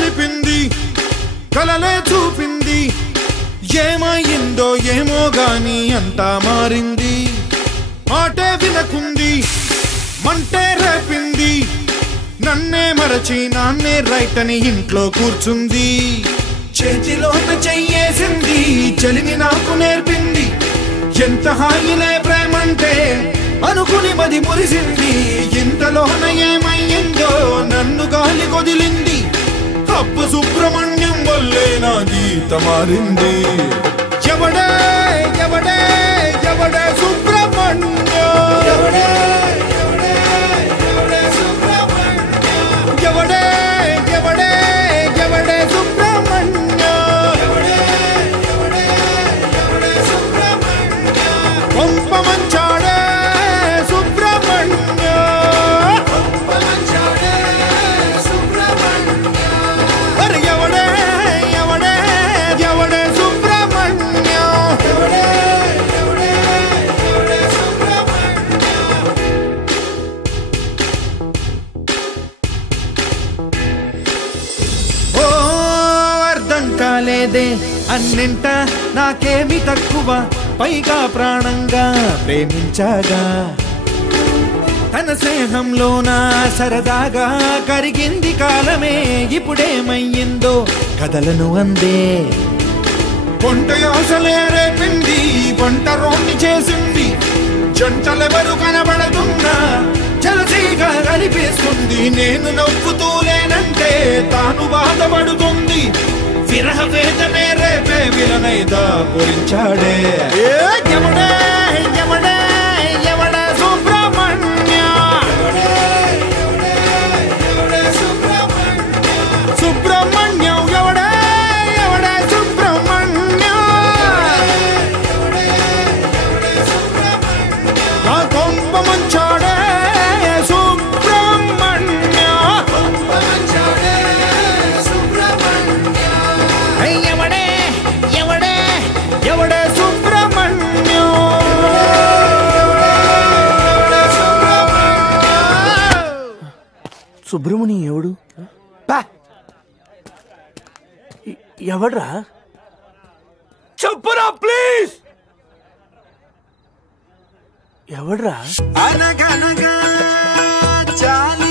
కలిపింది కలలే చూపింది ఏమైందో ఏమో గాని అంతా మారింది మాటే వినకుంది మంటే రేపింది నన్నే మరచి నాన్నే రైట్ అని ఇంట్లో కూర్చుంది చేతిలోన చెయ్యేసింది చలిని నాకు నేర్పింది ఎంత హాయిలే ప్రేమంటే అనుకుని మది మురిసింది ఇంతలోన ఏమయ్యిందో నన్ను గాలి కొదిలింది అప్పు సుబ్రహ్మణ్యం వల్లే నా గీత మారింది ఎవడే ఎవడే ఎవడే సుబ్రహ్మణ్యం ఎవడే ఎవడే ఎవడే సుబ్రహ్మణ్యం ఎవడే ఎవడే ఎవడే సుబ్రహ్మణ్యం ఎవడే ఎవడే ఎవడే సుబ్రహ్మణ్యం కొంప మంచాడే సుబ్రహ్మణ్యం కొంప మంచాడే సుబ్రహ్మణ్యం అరే ఎవడే ఎవడే ఎవడే సుబ్రహ్మణ్యం ఎవడే ఎవడే ఎవడే సుబ్రహ్మణ్యం ఓ అర్థం కాలేదే అన్నింట నాకేమి తక్కువ పైగా ప్రాణంగా ప్రేమించాగా తన స్నేహంలోనా సరదాగా కరిగింది కాలమే ఇప్పుడేమయ్యిందో కథలను అందే కొంట ఆశలే రేపింది వంటరోణ్ణి చేసింది జంటలెవరు కనబడుతున్నా జలసీగా కనిపిస్తుంది నేను నవ్వుతూ లేనంటే తాను బాధపడుతుంది విరహ వేదనే రేపే విలనైదా పూరించాడే ఎవడే ఎవడే ఎవడే సుబ్రహ్మణ్యం సుబ్రహ్మణ్యం ఎవడే ఎవడే సుబ్రహ్మణ్యం నా కొంప మంచాడే సుబ్రహ్మణ్యం ఎవడే ఎవడే ఎవడే సుబ్రహ్మణ్యం సుబ్రహ్మణ్యం ఎవడు ఎవడ్రా చెప్పురా ప్లీజ్ ఎవడ్రా అనగనగా చాలి